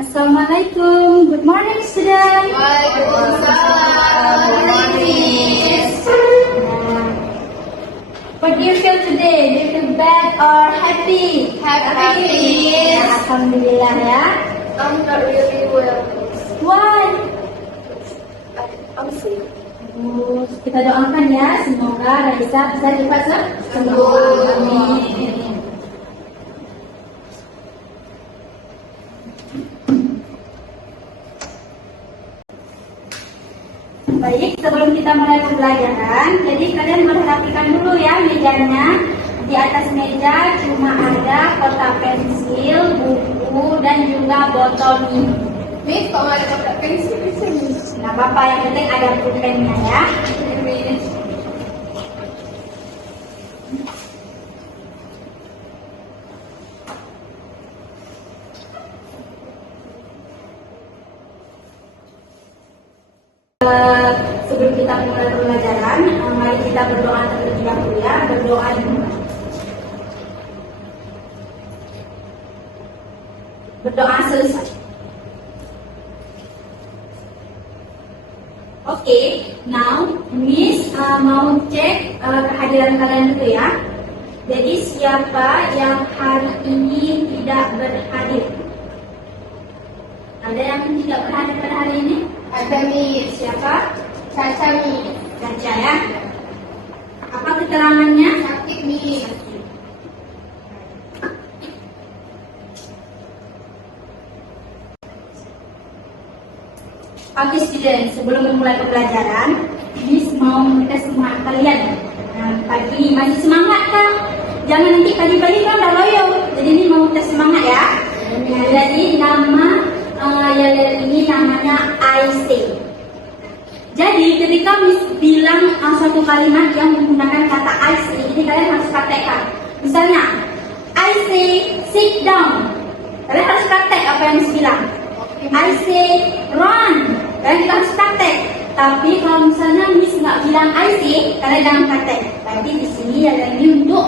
Assalamualaikum. Good morning, students. Waalaikumsalam. Good morning, Miss. What do you feel today? Do you feel bad or happy? Happy. Alhamdulillah ya. I'm not really well. Why? I'm sick. Kita doakan ya, semoga Raisa bisa cepat sembuh. Amin. Baik, sebelum kita mulai pembelajaran, jadi kalian perhatikan dulu ya mejanya. Di atas meja cuma ada kotak pensil, buku, dan juga botol minum. Miss, kok ada kotak pensil di sini? Nah, Bapak yang penting ada pulpennya ya. Miss. Sebelum kita mulai pembelajaran, mari kita berdoa terlebih dahulu ya. Berdoa dulu. Berdoa selesai. Oke, now Miss mau cek kehadiran kalian dulu ya. Jadi siapa yang hari ini tidak berhadir? Ada yang tidak berhadir pada hari ini? Ada Miss. Siapa? Caca Miss. Caca ya. Apa keterangannya? Sakit Miss. Oke student, sebelum memulai pembelajaran, Miss mau tes semangat kalian. Nah, pagi masih semangat kan? Jangan nanti pagi-pagi kan udah loyo. Jadi ini mau tes semangat ya. Nah, jadi nama yang ini namanya IC. Jadi ketika Miss bilang suatu kalimat yang menggunakan kata IC, ini kalian harus praktekkan. Misalnya, I say sit down. Kalian harus praktek apa yang Miss bilang. I say run. Kalian kita harus praktek. Tapi kalau misalnya Miss nggak bilang I say, kalian jangan praktek. Tapi di sini ada ini untuk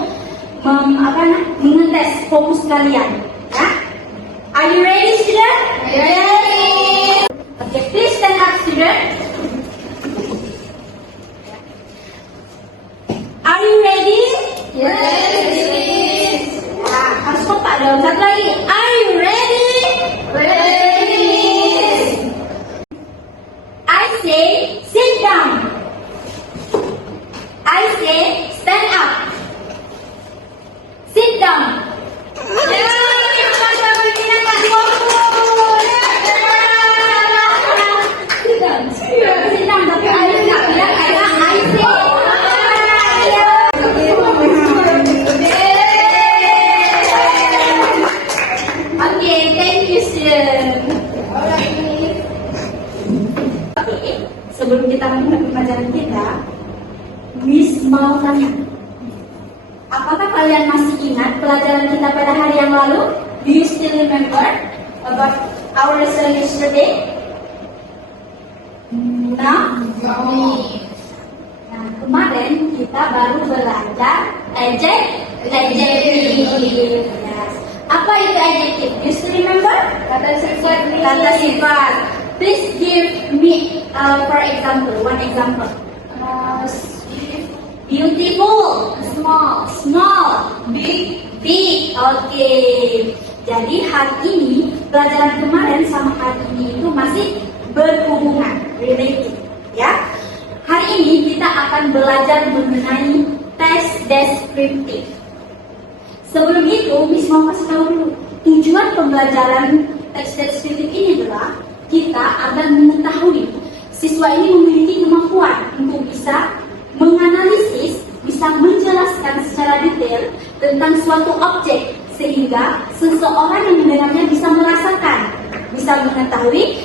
mengetes fokus kalian. Ya? Are you ready, student? Ready. Okay, please stand up, student. Are you ready? Ready. Nah, harus kompak dong. Satu lagi. Are you ready? Ready. I say sit down. I say stand up. Sit down. Sit down. Sit down. Tapi ada nggak bilang ada I say. Okay, thank you, student. Alright Miss. Oke, sebelum kita mulai pembelajaran kita, Miss mau tanya, apakah kalian masih ingat pelajaran kita pada hari yang lalu? Do you still remember about our lesson yesterday? Nah, kemarin kita baru belajar adjective. Yes. Apa itu adjective? Do you still remember? Kata sifat Miss. Kata sifat. Please give me for example, one example. Beautiful, small, big. Oke. Jadi hari ini pelajaran kemarin sama hari ini itu masih berhubungan, related, ya. Hari ini kita akan belajar mengenai test deskriptif. Sebelum itu, Miss mau kasih tahu dulu tujuan pembelajaran teks deskriptif ini adalah kita akan mengetahui siswa ini memiliki kemampuan untuk bisa menganalisis, bisa menjelaskan secara detail tentang suatu objek sehingga seseorang yang mendengarnya bisa merasakan, bisa mengetahui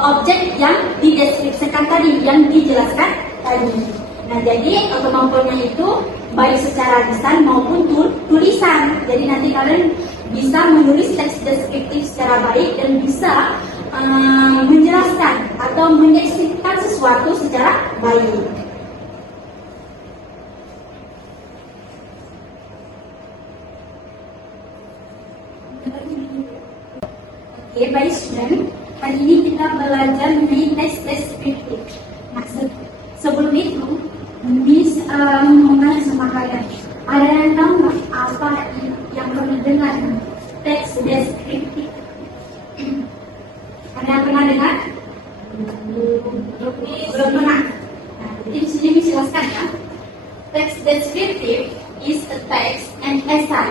objek yang dideskripsikan tadi, yang dijelaskan tadi. Nah, jadi kemampuannya itu baik secara lisan maupun tulisan. Jadi nanti kalian bisa menulis teks deskriptif secara baik dan bisa menjelaskan atau mendekskripsikan sesuatu secara baik. Oke, baik student. Hari ini kita belajar mengenai teks deskriptif. Nah, sebelum itu, Miss mau nanya sama kalian. Ada yang tahu nggak apa yang pernah dengar teks deskriptif? Ada yang pernah dengar? Belum pernah. Nah, jadi di sini Miss jelaskan ya. Text descriptive is a text and essay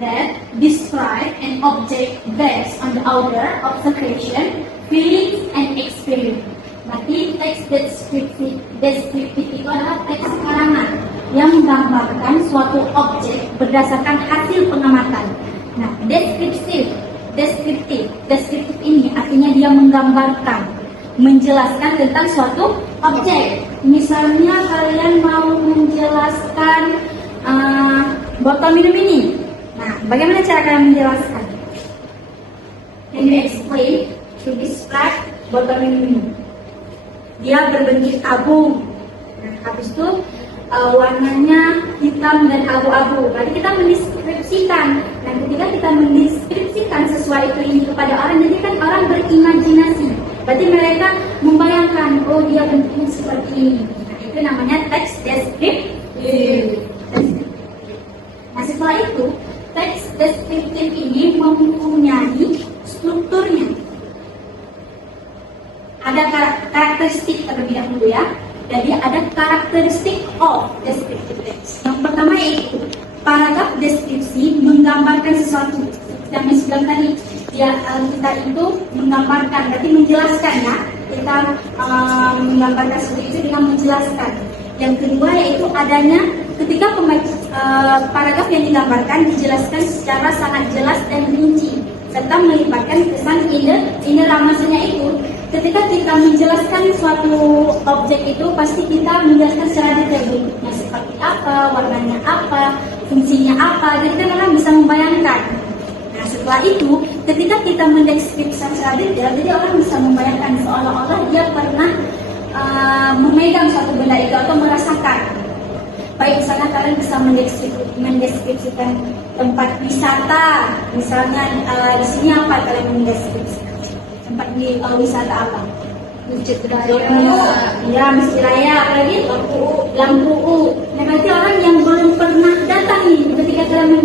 that describe an object based on the order, observation, feelings, and experience. Berarti teks deskriptif itu adalah teks karangan yang menggambarkan suatu objek berdasarkan hasil pengamatan. Nah, deskriptif ini artinya dia menggambarkan, menjelaskan tentang suatu objek. Misalnya kalian mau menjelaskan botol minum ini. Nah, bagaimana cara kalian menjelaskan? Can you explain to describe botol minum ini? Dia berbentuk tabung. Nah, habis itu warnanya hitam dan abu-abu. Berarti kita mendeskripsikan. Nah, ketika kita mendeskripsikan sesuatu ini kepada orang, jadi kan orang berimajinasi. Berarti mereka membayangkan, oh dia bentuknya seperti ini. Nah, itu namanya teks deskriptif. Nah, setelah itu, teks deskriptif ini mempunyai strukturnya. Ada karakteristik terlebih dahulu ya. Jadi ada karakteristik of descriptive text. Yang pertama yaitu paragraf deskripsi menggambarkan sesuatu. Yang Miss bilang tadi, kita itu menggambarkan, berarti menjelaskan ya. Kita menggambarkan sesuatu itu dengan menjelaskan. Yang kedua yaitu adanya ketika paragraf yang digambarkan dijelaskan secara sangat jelas dan rinci, serta melibatkan kesan maksudnya itu ketika kita menjelaskan suatu objek itu pasti kita menjelaskan secara detail, bentuknya seperti apa, warnanya apa, fungsinya apa, jadi kita orang bisa membayangkan. Nah, setelah itu ketika kita mendeskripsikan secara detail, jadi orang bisa membayangkan seolah-olah dia pernah memegang suatu benda itu atau merasakan. Baik, misalnya kalian bisa mendeskripsikan tempat wisata, misalnya di sini apa kalian mendeskripsikan tempat wisata apa? Masjid Raya. Ya, Masjid Raya, apalagi Lampu. Nah, berarti orang yang belum pernah datang nih, ketika kalian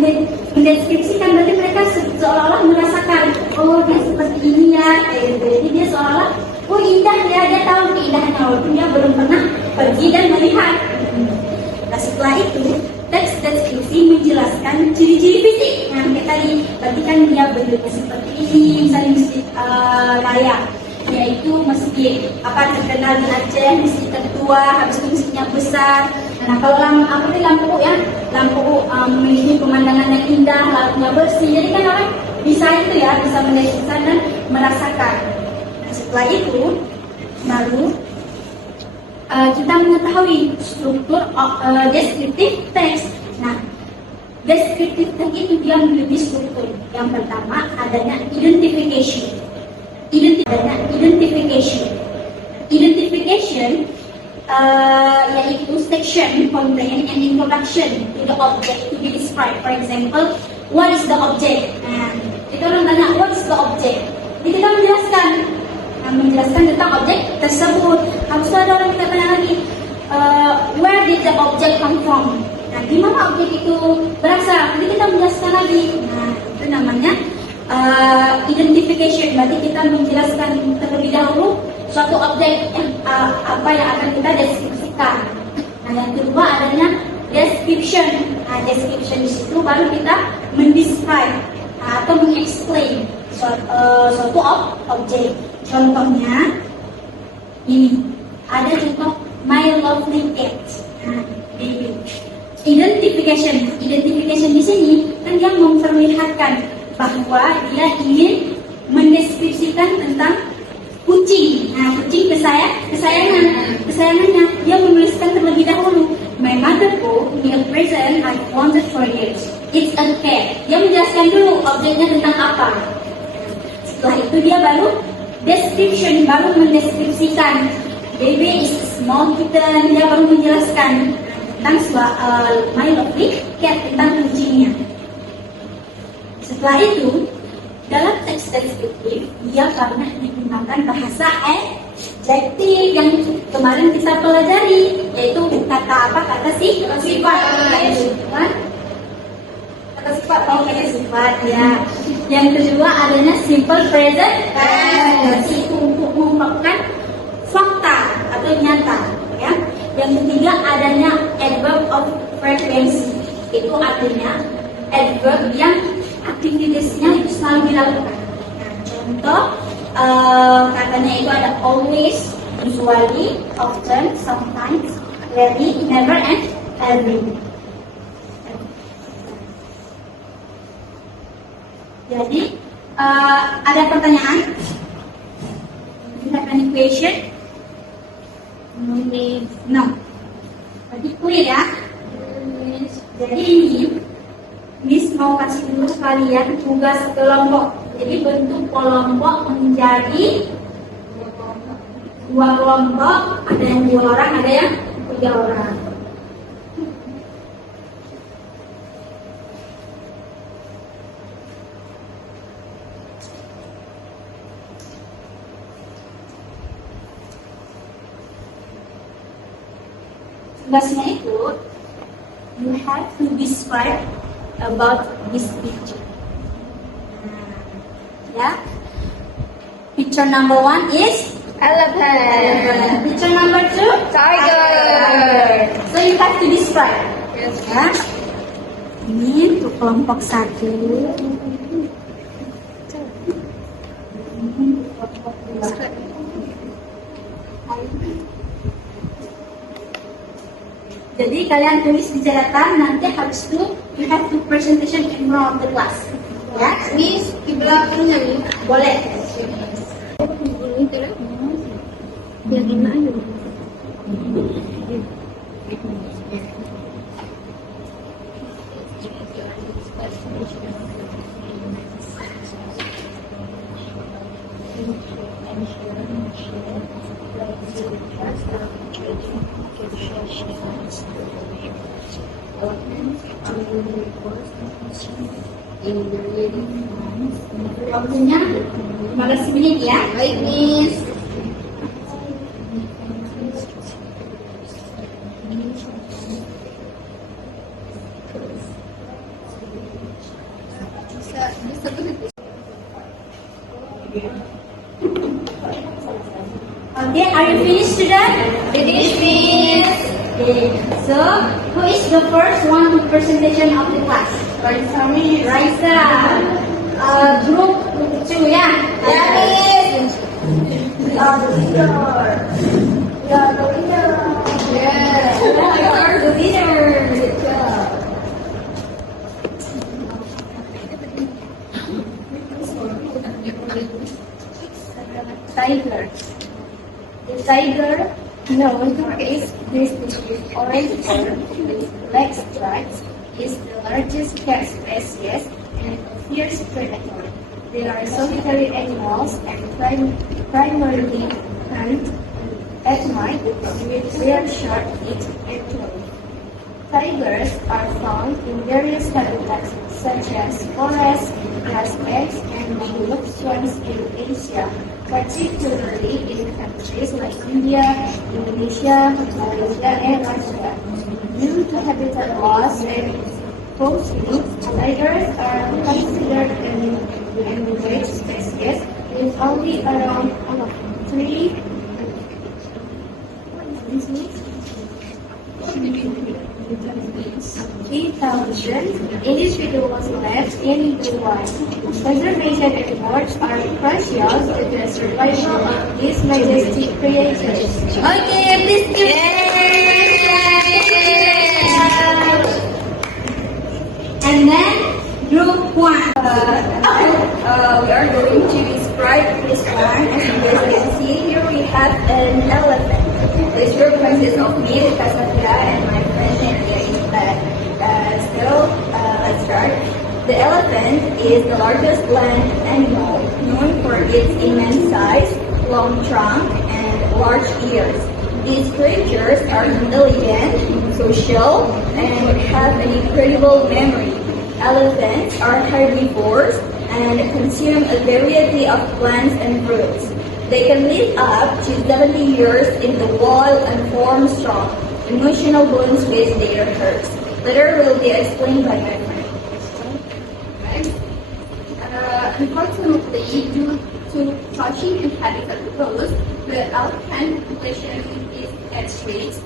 mendeskripsikan, berarti mereka seolah-olah merasakan, oh dia seperti ini ya, jadi dia seolah-olah, oh indah ya, dia tahu keindahannya walaupun dia belum pernah pergi dan melihat. Nah, setelah itu teks deskripsi menjelaskan ciri-ciri fisik. Nah, kayak tadi, berarti kan dia bentuknya seperti ini, misalnya Masjid Raya, yaitu masjid terkenal di Aceh, masjid tertua, habis itu masjidnya besar. Nah, kalau lampu ya, memiliki pemandangan yang indah, lautnya bersih, jadi kan orang bisa itu ya, bisa mendeskripsikan dan merasakan. Nah, setelah itu baru kita mengetahui struktur deskriptif teks. Nah, deskriptif teks itu dia memiliki struktur. Yang pertama adanya identification. Identification yaitu section contain an introduction to the object to be described. For example, what is the object? Nah, itu orang tanya what is the object. Jadi kita menjelaskan tentang objek tersebut. Habis itu ada orang kita tanya lagi, where did the object come from? Nah, di mana objek itu berasal? Jadi kita menjelaskan lagi. Nah, itu namanya identification. Berarti kita menjelaskan terlebih dahulu suatu objek yang apa yang akan kita deskripsikan. Nah, yang kedua adanya description. Nah, description di situ baru kita mendescribe atau mengexplain suatu objek. Contohnya ini ada contoh my lovely cat. Nah, identification di sini kan dia memperlihatkan bahwa dia ingin mendeskripsikan tentang kucing. Nah, kucing kesayangannya dia menuliskan terlebih dahulu, my mother bought me a present I wanted for years. It's a cat. Dia menjelaskan dulu objeknya tentang apa. Setelah itu dia baru description, baru mendeskripsikan baby is a small kitten. Dia baru menjelaskan tentang my lovely cat, tentang kucingnya. Setelah itu dalam teks sensitif, dia pernah digunakan bahasa adjektif yang kemarin kita pelajari, yaitu kata apa? Kata sifat. Kan? Kata sifat, kata sifat ya. Yang kedua adanya simple present tense, itu untuk mengungkapkan fakta atau nyata, ya. Yang ketiga adanya adverb of frequency, itu artinya adverb yang aktivitasnya itu selalu dilakukan. Nah, contoh katanya itu ada always, usually, often, sometimes, rarely, never, and every. Jadi ada pertanyaan? Do you have any question? No. Jadi clear ya. Jadi ini Miss mau kasih dulu kalian tugas kelompok. Jadi bentuk kelompok menjadi dua kelompok, ada yang 2 orang, ada yang 3 orang. Tugasnya itu you have to describe about this picture. Ya. Picture number 1 is Elephant. Picture number 2 Tiger. So you have to describe. Yes. Ya. Ini untuk kelompok 1. Jadi kalian tulis di catatan, nanti habis itu you have to presentation in front of the class. Ya, Miss, di belakangnya nih. boleh. Yang gimana? Waktunya 15 menit ya. Baik, Miss. Bisa berhenti. Okay, are you finished student? Finish, Miss. Okay. So, who is the first one to presentation of the class? Raisa, Miss. Raisa. Group 2 ya. Ya, Miss. We are the leader. We are the leader. Yes. We are the leader. Tiger. The tiger nose is distinguished orange color with black stripes. Is the largest cat species and a fierce predator. They are solitary animals and primarily hunt at night with their short feet and claws. Tigers are found in various habitats such as forests, grasslands, and developed swamps in Asia, particularly in countries like India, Indonesia, Malaysia, and Russia. Due to habitat loss and poaching, tigers are considered an endangered species with only around 3,000 individuals left in the wild. Conservation efforts are crucial to the survival of these majestic creatures. Okay, please give And then group 1. we are going to describe this one. As you guys can see, here we have an elephant. This group consists of me, Kasatya, and my friend Nadia Isbat. Let's start. The elephant is the largest land animal, known for its immense size, long trunk, and large ears. These creatures are intelligent, social, and have an incredible memory. Elephants are herbivores and consume a variety of plants and fruits. They can live up to 70 years in the wild and form strong, emotional bonds with their herds. Later will be explained by my friend. Unfortunately, due to touching and habitat loss, the elephant population is at risk.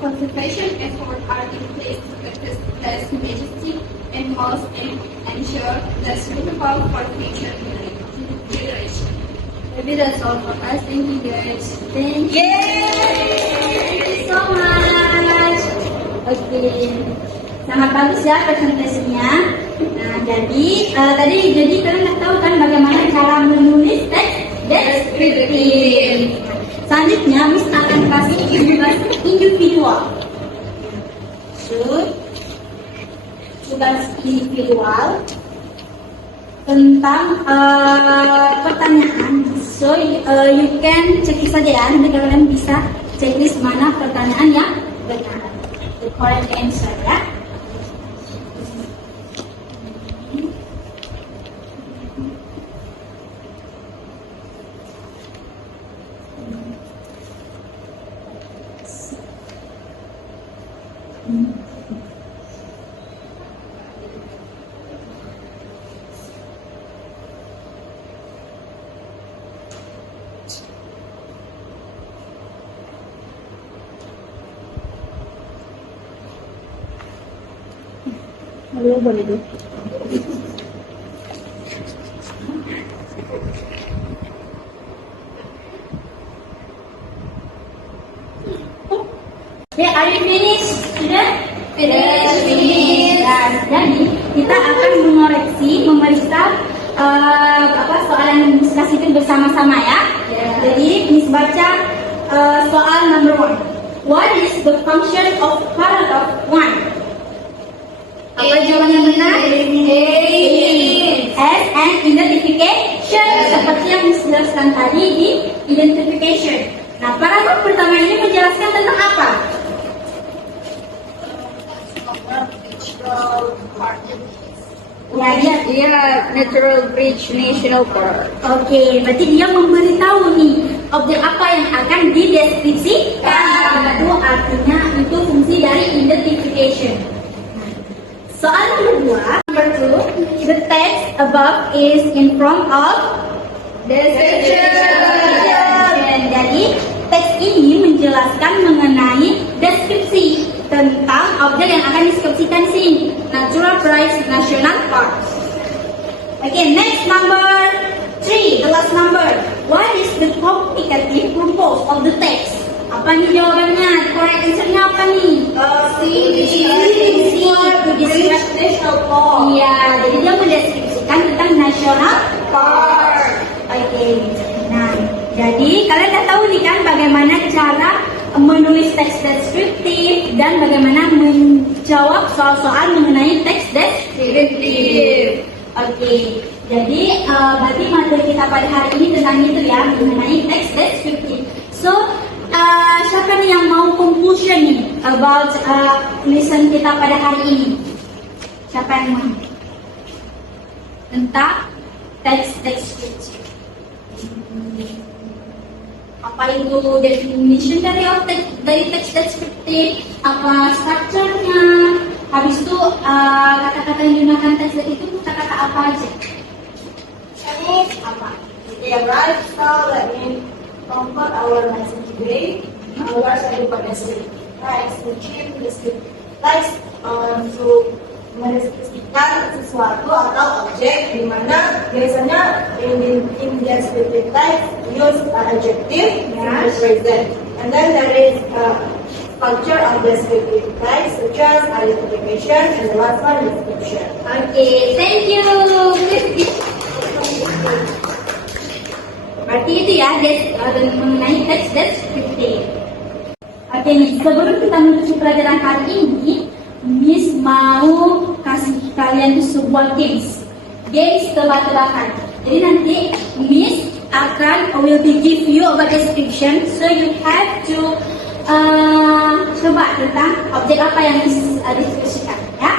Conservation efforts are in place to protect their majesty and must ensure the suitable for future generations. Maybe that's all for us. Thank you guys. Thank you so much. Oke, sangat bagus ya presentasinya. Nah, jadi kalian udah tahu kan bagaimana cara menulis teks deskriptif. Selanjutnya, Miss akan kasih tugas individual. Tugas individual tentang pertanyaan. So you can checklist saja ya. Nanti kalian bisa checklist mana pertanyaan yang benar. The correct answer ya. Halo, boleh dulu. Yeah, are you finished? Sudah? Finish. Nah, jadi kita akan memeriksa soal yang diskus itu bersama-sama ya. Jadi Miss baca soal number 1. What is the function of paragraph 1? Apa jawaban yang benar? As an identification, seperti yang dijelaskan tadi di identification. Nah, paragraf pertama ini menjelaskan tentang apa? Natural Bridge National Park. Oke, berarti dia memberitahu nih objek apa yang akan dideskripsikan. Itu artinya itu fungsi dari identification. Soal number 2, the text above is in front of description. Jadi teks ini menjelaskan mengenai deskripsi tentang objek yang akan deskripsikan di sini. Natural Bridge National Park. Okay, next number 3, the last number. What is the communicative purpose of the text? Apa nih jawabannya? Correct answer-nya apa nih? National Park. Iya, jadi dia mendeskripsikan tentang National Park. Oke. Nah, jadi kalian udah tahu nih kan bagaimana cara menulis teks deskriptif dan bagaimana menjawab soal-soal mengenai teks deskriptif. Oke. Jadi berarti materi kita pada hari ini tentang itu ya, mengenai teks deskriptif. So, siapa nih yang mau conclusion nih about lesson kita pada hari ini? Siapa yang mau? Tentang teks deskriptif. Apa itu definition dari teks deskriptif? Apa structure-nya? Habis itu kata-kata yang digunakan teks deskriptif itu kata-kata apa aja? Apa? The right style that we comfort our lesson today. Words are deskriptif. Right, deskriptif, deskriptif. Like to mendeskripsikan sesuatu atau objek di mana biasanya in descriptive text use adjective to represent, and then there is structure of descriptive text such as identification and the last one description. Okay, thank you. Berarti itu ya mengenai teks deskriptif. Oke nih, sebelum kita menuju pelajaran hari ini, Miss mau kasih kalian sebuah games tebak-tebakan. Jadi nanti Miss will give you a description, so you have to coba tentang objek apa yang diskusikan ya.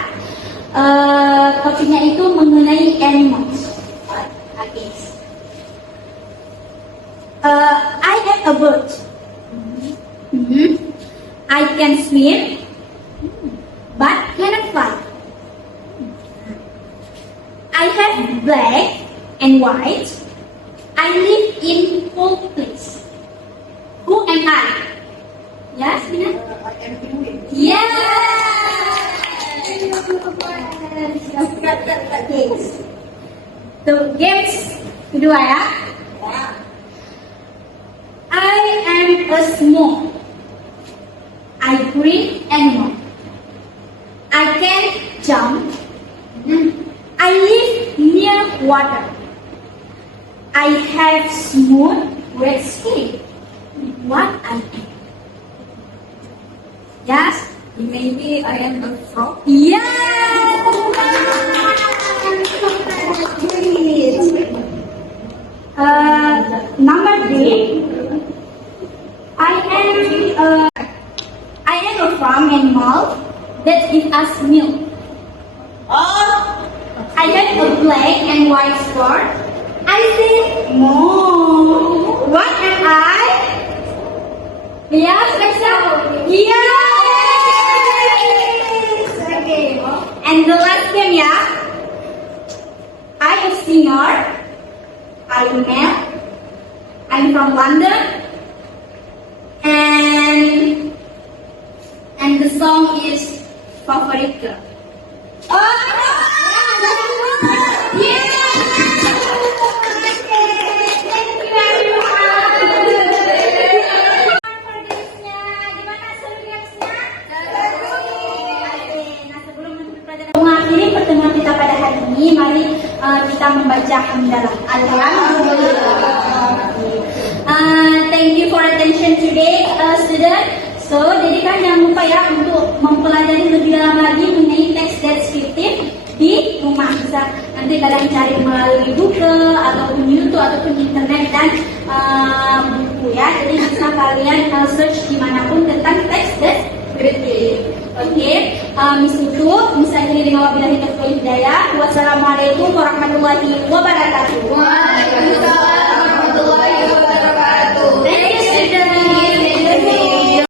Topiknya itu mengenai animals. Okay. I am a bird. I can swim, but cannot fly. I have black and white. I live in cold place. Who am I? Yes, Bina? I am penguin. Yes. The games kedua ya. I am a small. I green animal. I can jump. I live near water. I have smooth red skin. What I am? Yes. Maybe I am a frog. Yes. Number 3. I am a farm animal that gives us milk. I have a black and white spot. I say more. What am I? Yes, Lisa. Yes. Okay. And the last game, yeah. I'm a singer. I'm male. I'm from London. And the song is Favorite Girl. Oh, yeah. Thank you everyone. Gimana seru gamesnya? Nah, sebelum mengakhiri pertemuan kita pada hari ini, mari kita membaca hamdalah. Alhamdulillah. Thank you for attention today, student. So, jadi kan jangan lupa ya untuk mempelajari lebih dalam lagi mengenai teks deskriptif di rumah. Bisa nanti kalian cari melalui Google ataupun YouTube ataupun internet dan buku ya. Jadi bisa kalian search dimanapun tentang teks deskriptif. Oke, Miss Ucu, Miss Akhiri dengan wabillahi taufiq hidayah. Wassalamualaikum warahmatullahi wabarakatuh. Waalaikumsalam warahmatullahi wabarakatuh. Thank you.